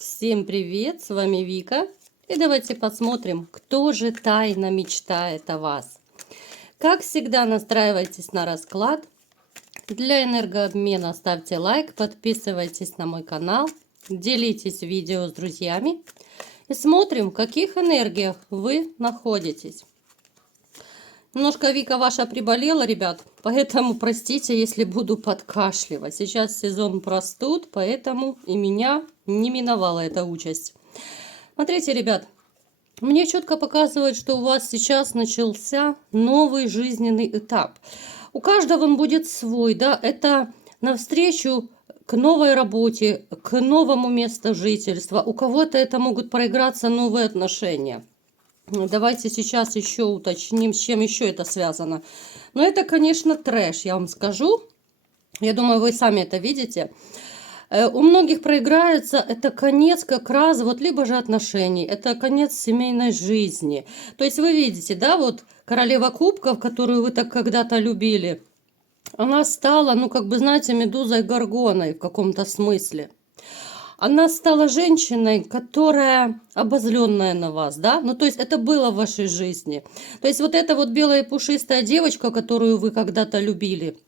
Всем привет, с вами Вика. И давайте посмотрим, кто же тайно мечтает о вас. Как всегда, настраивайтесь на расклад. Для энергообмена ставьте лайк, подписывайтесь на мой канал, делитесь видео с друзьями и смотрим, в каких энергиях вы находитесь. Немножко Вика ваша приболела, ребят, поэтому простите, если буду подкашливать. Сейчас сезон простуд, поэтому и меня не миновала эта участь. Смотрите, ребят, мне четко показывает, что у вас сейчас начался новый жизненный этап. У каждого он будет свой, да, это навстречу к новой работе, к новому месту жительства. У кого-то это могут проиграться новые отношения. Давайте сейчас еще уточним, с чем еще это связано. Но это, конечно, трэш, я вам скажу. Я думаю, вы сами это видите. У многих проиграется это конец как раз, вот либо же отношений, это конец семейной жизни. То есть вы видите, да, вот королева кубков, которую вы так когда-то любили, она стала, ну как бы, знаете, медузой горгоной в каком-то смысле. Она стала женщиной, которая обозленная на вас, да? Ну, то есть это было в вашей жизни. То есть вот эта вот белая пушистая девочка, которую вы когда-то любили,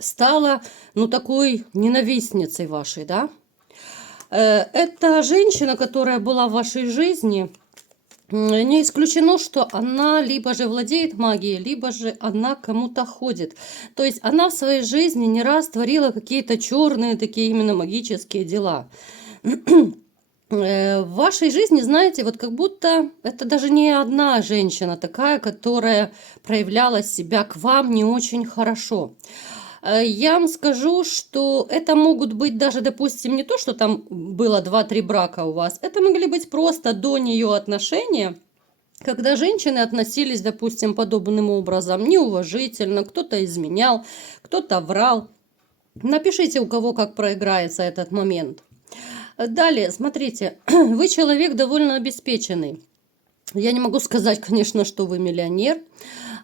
стала, ну, такой ненавистницей вашей, да? Эта женщина, которая была в вашей жизни, не исключено, что она либо же владеет магией, либо же она кому-то ходит. То есть она в своей жизни не раз творила какие-то черные такие именно магические дела. В вашей жизни, знаете, вот как будто это даже не одна женщина такая, которая проявляла себя к вам не очень хорошо. Я вам скажу, что это могут быть даже, допустим, не то, что там было 2-3 брака у вас. Это могли быть просто до нее отношения, когда женщины относились, допустим, подобным образом, неуважительно, кто-то изменял, кто-то врал. Напишите, у кого как проиграется этот момент. Далее, смотрите, вы человек довольно обеспеченный. Я не могу сказать, конечно, что вы миллионер,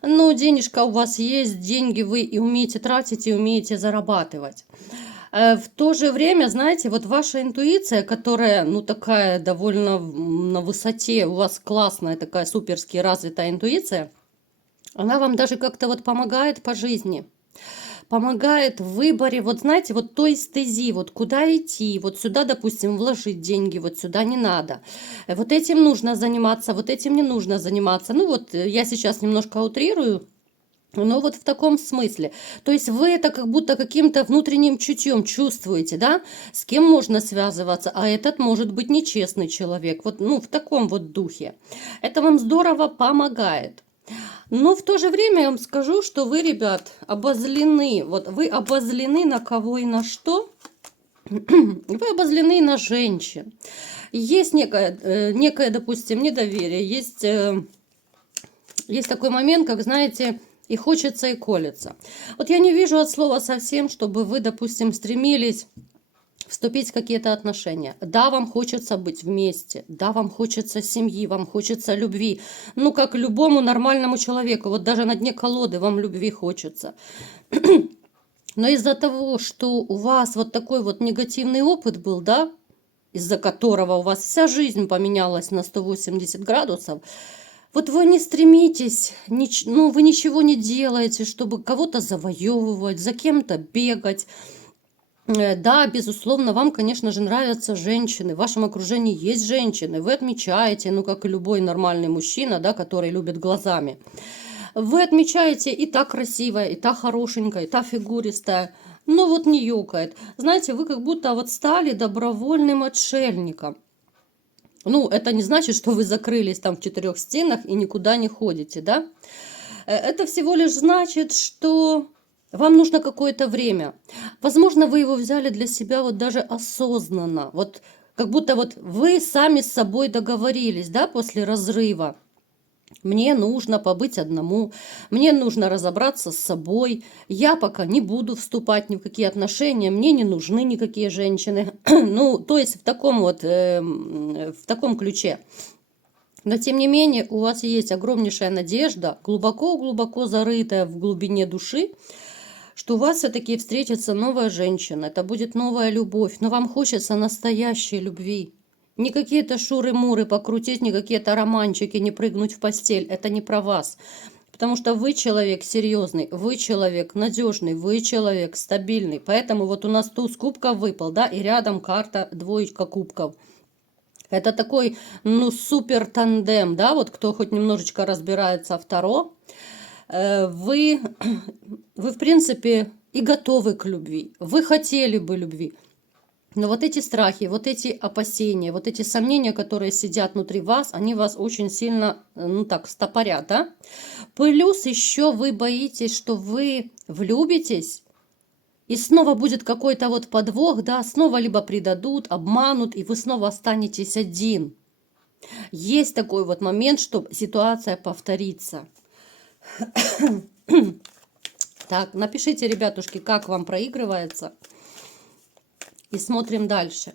но денежка у вас есть, деньги вы и умеете тратить, и умеете зарабатывать. В то же время, знаете, вот ваша интуиция, которая, ну, такая довольно на высоте, у вас классная такая суперски развитая интуиция, она вам даже как-то вот помогает по жизни. Помогает в выборе, вот знаете, вот той стези, вот куда идти, вот сюда, допустим, вложить деньги, вот сюда не надо. Вот этим нужно заниматься, вот этим не нужно заниматься. Ну вот я сейчас немножко утрирую, но вот в таком смысле. То есть вы это как будто каким-то внутренним чутьем чувствуете, да, с кем можно связываться, а этот может быть нечестный человек. Вот, ну, в таком вот духе. Это вам здорово помогает. Но в то же время я вам скажу, что вы, ребят, обозлены. Вот вы обозлены на кого и на что? Вы обозлены на женщин. Есть некое, допустим, недоверие. Есть такой момент, как, знаете, и хочется, и колется. Вот я не вижу от слова совсем, чтобы вы, допустим, стремились вступить в какие-то отношения. Да, вам хочется быть вместе, да, вам хочется семьи, вам хочется любви. Ну, как любому нормальному человеку, вот даже на дне колоды вам любви хочется. Но из-за того, что у вас вот такой вот негативный опыт был, да, из-за которого у вас вся жизнь поменялась на 180 градусов, вот вы не стремитесь, ну, вы ничего не делаете, чтобы кого-то завоевывать, за кем-то бегать. Да, безусловно, вам, конечно же, нравятся женщины. В вашем окружении есть женщины. Вы отмечаете, ну, как и любой нормальный мужчина, да, который любит глазами. Вы отмечаете и та красивая, и та хорошенькая, и та фигуристая. Но вот не ёкает. Знаете, вы как будто вот стали добровольным отшельником. Ну, это не значит, что вы закрылись там в 4 стенах и никуда не ходите, да? Это всего лишь значит, что вам нужно какое-то время. Возможно, вы его взяли для себя вот даже осознанно. Вот как будто вот вы сами с собой договорились, да, после разрыва. Мне нужно побыть одному, мне нужно разобраться с собой. Я пока не буду вступать ни в какие отношения, мне не нужны никакие женщины. Ну, то есть в таком вот, в таком ключе. Но, тем не менее, у вас есть огромнейшая надежда, глубоко-глубоко зарытая в глубине души, что у вас все-таки встретится новая женщина, это будет новая любовь, но вам хочется настоящей любви. Не какие-то шуры-муры покрутить, не какие-то романчики, не прыгнуть в постель. Это не про вас. Потому что вы человек серьезный, вы человек надежный, вы человек стабильный. Поэтому вот у нас туз кубков выпал, да, и рядом карта двоечка кубков. Это такой, ну, супер тандем, да, вот кто хоть немножечко разбирается в Таро, вы, в принципе, и готовы к любви, вы хотели бы любви. Но вот эти страхи, вот эти опасения, вот эти сомнения, которые сидят внутри вас, они вас очень сильно, ну так, стопорят, да? Плюс еще вы боитесь, что вы влюбитесь, и снова будет какой-то вот подвох, да, снова либо предадут, обманут, и вы снова останетесь один. Есть такой вот момент, что ситуация повторится. Так, напишите, ребятушки, как вам проигрывается. И смотрим дальше.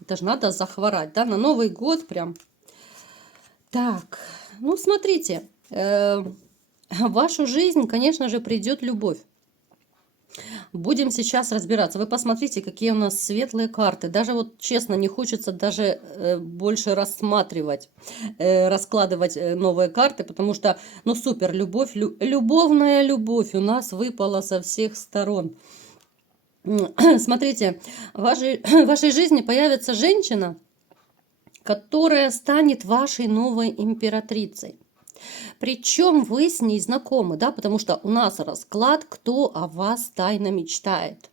Это же надо захворать, да, на Новый год прям. Так, ну смотрите, в вашу жизнь, конечно же, придет любовь. Будем сейчас разбираться. Вы посмотрите, какие у нас светлые карты. Даже вот честно, не хочется даже больше рассматривать, раскладывать новые карты, потому что, ну супер, любовь, любовная любовь у нас выпала со всех сторон. Смотрите, в вашей жизни появится женщина, которая станет вашей новой императрицей. Причем вы с ней знакомы, да, потому что у нас расклад, кто о вас тайно мечтает.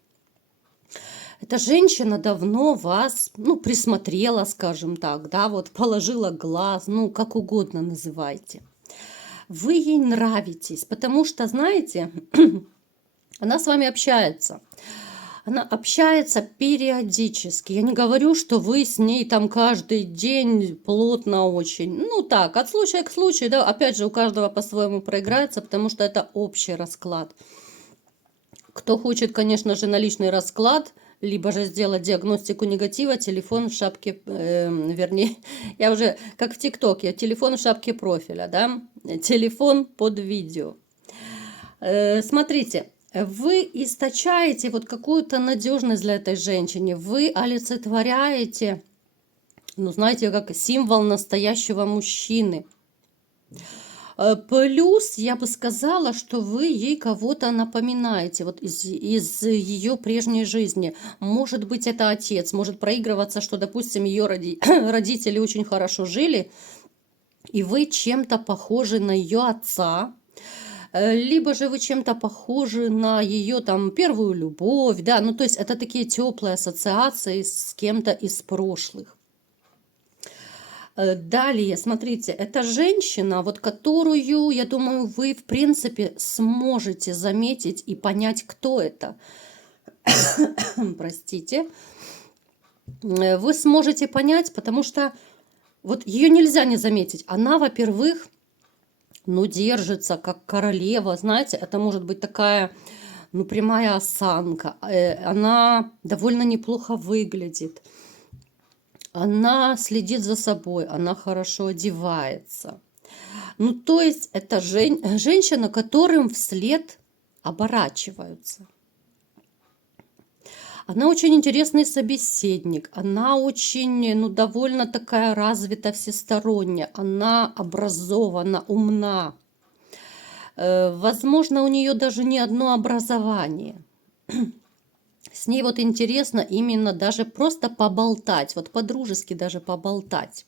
Эта женщина давно вас, ну, присмотрела, скажем так, да, вот положила глаз, ну, как угодно называйте. Вы ей нравитесь, потому что, знаете, она с вами общается. Она общается периодически. Я не говорю, что вы с ней там каждый день плотно очень. Ну так, от случая к случаю, да, опять же, у каждого по-своему проиграется, потому что это общий расклад. Кто хочет, конечно же, на личный расклад, либо же сделать диагностику негатива, телефон в шапке, вернее, я уже как в ТикТоке, телефон в шапке профиля, да, телефон под видео. Смотрите. Вы источаете вот какую-то надежность для этой женщины. Вы олицетворяете, ну, знаете, как символ настоящего мужчины. Плюс я бы сказала, что вы ей кого-то напоминаете вот из ее прежней жизни. Может быть, это отец, может проигрываться, что, допустим, ее родители очень хорошо жили, и вы чем-то похожи на ее отца. Либо же вы чем-то похожи на ее там первую любовь, да, ну то есть это такие теплые ассоциации с кем-то из прошлых. Далее, смотрите, это женщина, вот которую, я думаю, вы в принципе сможете заметить и понять, кто это. Простите. Вы сможете понять, потому что вот ее нельзя не заметить. Она, во-первых, ну, держится как королева, знаете, это может быть такая, ну, прямая осанка, она довольно неплохо выглядит, она следит за собой, она хорошо одевается. Ну, то есть это женщина, которым вслед оборачиваются. Она очень интересный собеседник, она очень, ну, довольно такая развита всесторонне, она образована, умна. Возможно, у нее даже не одно образование. С ней вот интересно именно даже просто поболтать, вот по-дружески даже поболтать.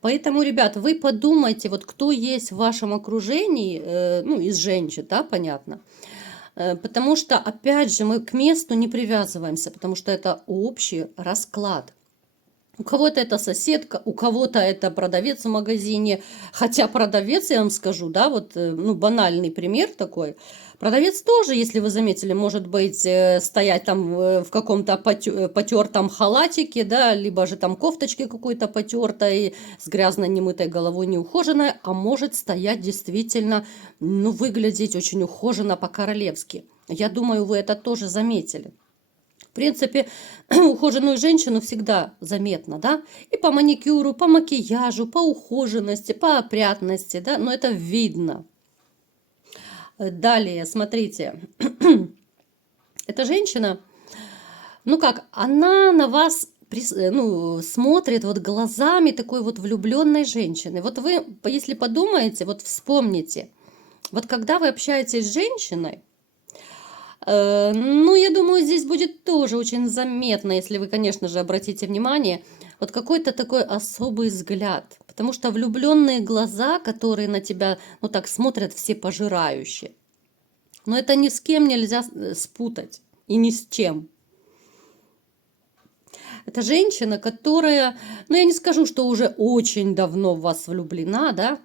Поэтому, ребят, вы подумайте, вот кто есть в вашем окружении, ну, из женщин, да, понятно. Потому что, опять же, мы к месту не привязываемся, потому что это общий расклад. У кого-то это соседка, у кого-то это продавец в магазине. Хотя продавец, я вам скажу, да, вот, ну, банальный пример такой. Продавец тоже, если вы заметили, может быть, стоять там в каком-то потертом халатике, да, либо же там кофточке какой-то потертой, с грязной немытой головой, неухоженной, а может стоять действительно, ну, выглядеть очень ухоженно по-королевски. Я думаю, вы это тоже заметили. В принципе, ухоженную женщину всегда заметно, да, и по маникюру, по макияжу, по ухоженности, по опрятности, да, но это видно. Далее, смотрите, эта женщина, ну как, она на вас ну, смотрит вот глазами такой вот влюбленной женщины. Вот вы, если подумаете, вот вспомните, вот когда вы общаетесь с женщиной, ну, я думаю, здесь будет тоже очень заметно, если вы, конечно же, обратите внимание, вот какой-то такой особый взгляд. Потому что влюбленные глаза, которые на тебя, ну так, смотрят все пожирающие. Но это ни с кем нельзя спутать. И ни с чем. Это женщина, которая, ну я не скажу, что уже очень давно в вас влюблена, да,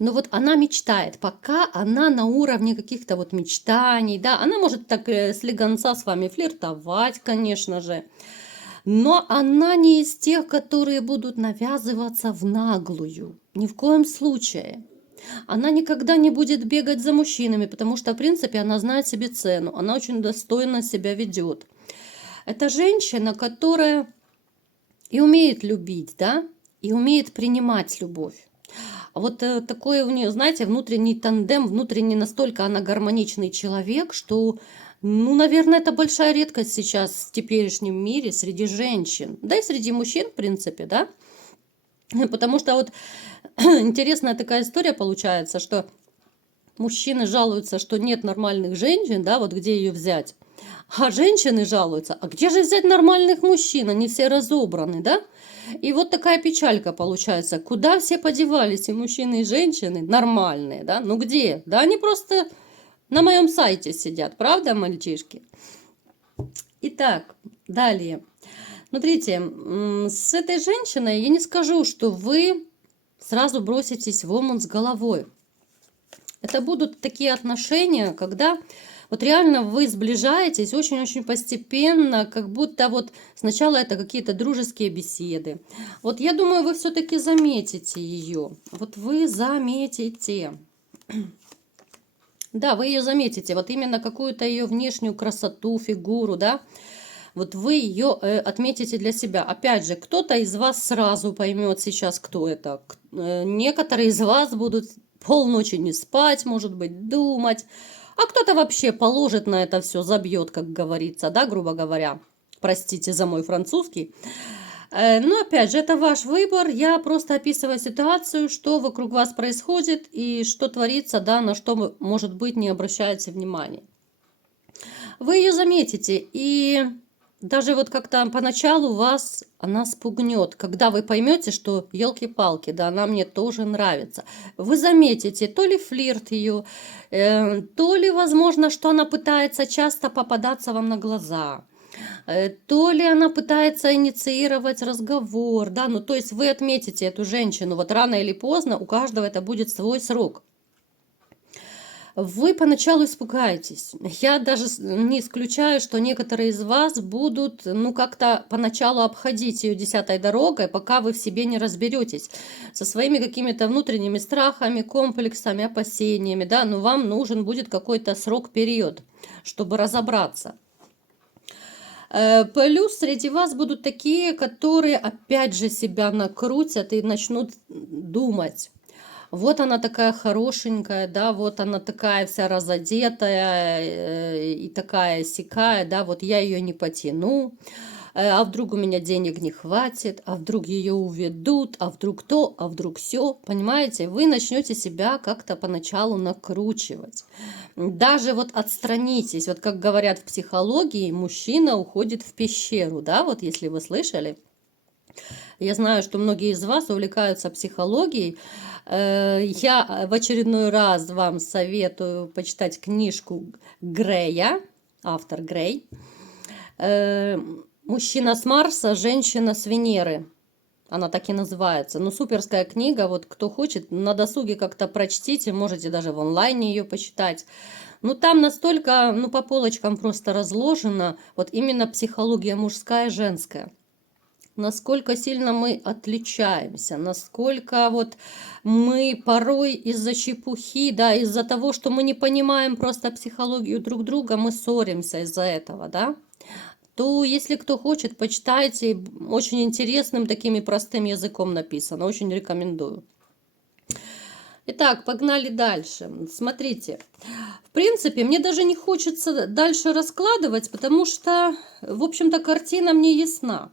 но вот она мечтает, пока она на уровне каких-то вот мечтаний, да, она может так слегонца с вами флиртовать, конечно же, но она не из тех, которые будут навязываться в наглую, ни в коем случае. Она никогда не будет бегать за мужчинами, потому что, в принципе, она знает себе цену, она очень достойно себя ведет. Это женщина, которая и умеет любить, да, и умеет принимать любовь. А вот такой у нее, знаете, внутренний тандем, внутренне настолько она гармоничный человек, что, ну, наверное, это большая редкость сейчас в теперешнем мире среди женщин, да и среди мужчин, в принципе, да. Потому что вот интересная такая история получается, что мужчины жалуются, что нет нормальных женщин, да, вот где ее взять. А женщины жалуются, а где же взять нормальных мужчин? Они все разобраны, да? И вот такая печалька получается. Куда все подевались и мужчины, и женщины нормальные, да? Ну где? Да они просто на моем сайте сидят, правда, мальчишки? Итак, далее. Смотрите, с этой женщиной я не скажу, что вы сразу броситесь в омут с головой. Это будут такие отношения, когда вот реально вы сближаетесь очень-очень постепенно, как будто вот сначала это какие-то дружеские беседы. Вот я думаю, вы все-таки заметите ее. Вот вы заметите. Да, вы ее заметите. Вот именно какую-то ее внешнюю красоту, фигуру, да. Вот вы ее отметите для себя. Опять же, кто-то из вас сразу поймет сейчас, кто это. Некоторые из вас будут полночи не спать, может быть, думать. А кто-то вообще положит на это все, забьет, как говорится, да, грубо говоря. Простите за мой французский. Но опять же, это ваш выбор. Я просто описываю ситуацию, что вокруг вас происходит и что творится, да, на что, может быть, не обращаете внимания. Вы ее заметите, и даже вот как-то поначалу вас она спугнет, когда вы поймете, что елки-палки, да, она мне тоже нравится. Вы заметите, то ли флирт ее, то ли, возможно, что она пытается часто попадаться вам на глаза, то ли она пытается инициировать разговор, да, ну то есть вы отметите эту женщину, вот рано или поздно у каждого это будет свой срок. Вы поначалу испугаетесь. Я даже не исключаю, что некоторые из вас будут, ну, как-то поначалу обходить ее десятой дорогой, пока вы в себе не разберетесь со своими какими-то внутренними страхами, комплексами, опасениями, да, но вам нужен будет какой-то срок, период, чтобы разобраться. Плюс среди вас будут такие, которые опять же себя накрутят и начнут думать. Вот она такая хорошенькая, да, вот она такая вся разодетая и такая сякая, да, вот я ее не потяну, а вдруг у меня денег не хватит, а вдруг ее уведут, а вдруг то, а вдруг все, понимаете, вы начнете себя как-то поначалу накручивать. Даже вот отстранитесь, вот как говорят в психологии, мужчина уходит в пещеру, да, вот если вы слышали. Я знаю, что многие из вас увлекаются психологией. Я в очередной раз вам советую почитать книжку Грея, автор Грей. «Мужчина с Марса, женщина с Венеры». Она так и называется. Ну, суперская книга. Вот кто хочет, на досуге как-то прочтите. Можете даже в онлайне ее почитать. Ну, там настолько, ну, по полочкам просто разложено. Вот именно психология мужская и женская. Насколько сильно мы отличаемся, насколько вот мы порой из-за чепухи, да, из-за того, что мы не понимаем просто психологию друг друга, мы ссоримся из-за этого, да. То, если кто хочет, почитайте, очень интересным, таким и простым языком написано, очень рекомендую. Итак, погнали дальше. Смотрите, в принципе, мне даже не хочется дальше раскладывать, потому что, в общем-то, картина мне ясна.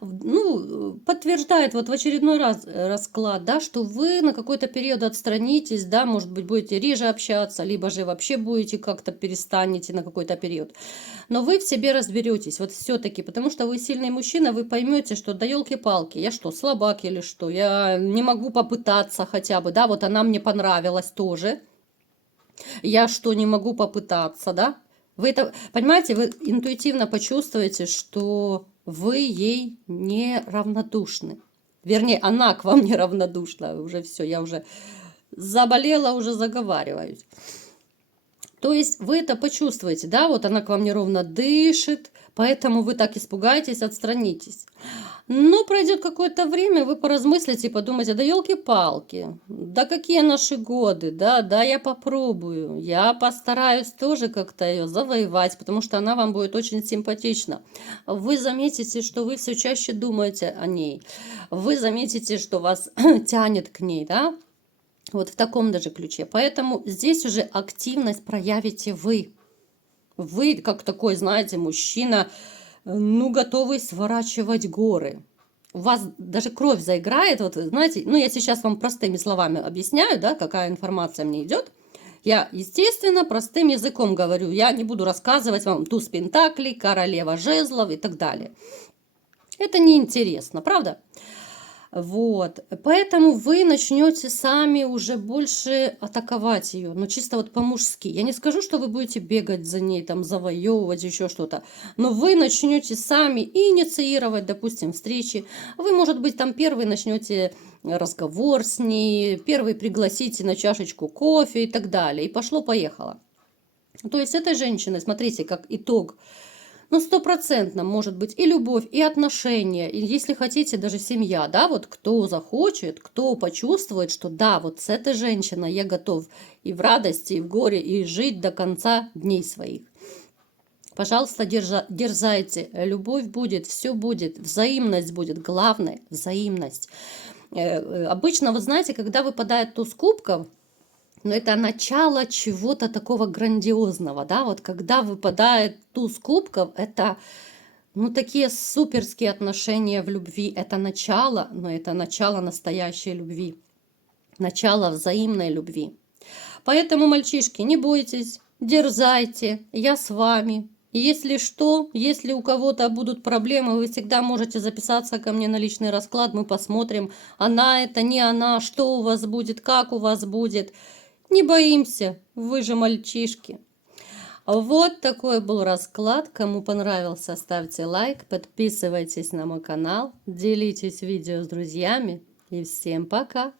Ну, подтверждает вот в очередной раз расклад, да, что вы на какой-то период отстранитесь, да, может быть, будете реже общаться, либо же вообще будете как-то перестанете на какой-то период. Но вы в себе разберетесь, вот все-таки, потому что вы сильный мужчина, вы поймете, что да елки-палки, я что, слабак или что, я не могу попытаться хотя бы, да, вот она мне понравилась тоже, я что, не могу попытаться, да? Вы это, понимаете, вы интуитивно почувствуете, что вы ей не равнодушны. Вернее, она к вам не равнодушна. Уже все, я уже заболела, уже заговариваюсь. То есть вы это почувствуете, да, вот она к вам неровно дышит, поэтому вы так испугаетесь, отстранитесь. Но пройдет какое-то время, вы поразмыслите и подумаете, да елки-палки, да какие наши годы, да, я попробую, я постараюсь тоже как-то ее завоевать, потому что она вам будет очень симпатична. Вы заметите, что вы все чаще думаете о ней, вы заметите, что вас тянет к ней, да, вот в таком даже ключе. Поэтому здесь уже активность проявите вы. Вы, как такой, знаете, мужчина, ну, готовый сворачивать горы. У вас даже кровь заиграет, вот, знаете, ну, я сейчас вам простыми словами объясняю, да, какая информация мне идет. Я, естественно, простым языком говорю, я не буду рассказывать вам туз пентаклей, королева жезлов и так далее. Это неинтересно, правда? Вот, поэтому вы начнете сами уже больше атаковать ее, но чисто вот по-мужски. Я не скажу, что вы будете бегать за ней, там, завоевывать, еще что-то, но вы начнете сами инициировать, допустим, встречи. Вы, может быть, там первый начнете разговор с ней, первый пригласите на чашечку кофе и так далее. И пошло-поехало. То есть этой женщиной, смотрите, как итог, ну, стопроцентно может быть и любовь, и отношения, и если хотите, даже семья, да, вот кто захочет, кто почувствует, что да, вот с этой женщиной я готов и в радости, и в горе, и жить до конца дней своих. Пожалуйста, дерзайте, любовь будет, все будет, взаимность будет, главное, взаимность. Обычно, вы знаете, когда выпадает туз кубков, но это начало чего-то такого грандиозного, да, вот когда выпадает туз кубков, это, ну, такие суперские отношения в любви, это начало, но это начало настоящей любви, начало взаимной любви. Поэтому, мальчишки, не бойтесь, дерзайте, я с вами. Если что, если у кого-то будут проблемы, вы всегда можете записаться ко мне на личный расклад, мы посмотрим, она это, не она, что у вас будет, как у вас будет. Не боимся, вы же мальчишки. Вот такой был расклад. Кому понравился, ставьте лайк, подписывайтесь на мой канал, делитесь видео с друзьями. И всем пока!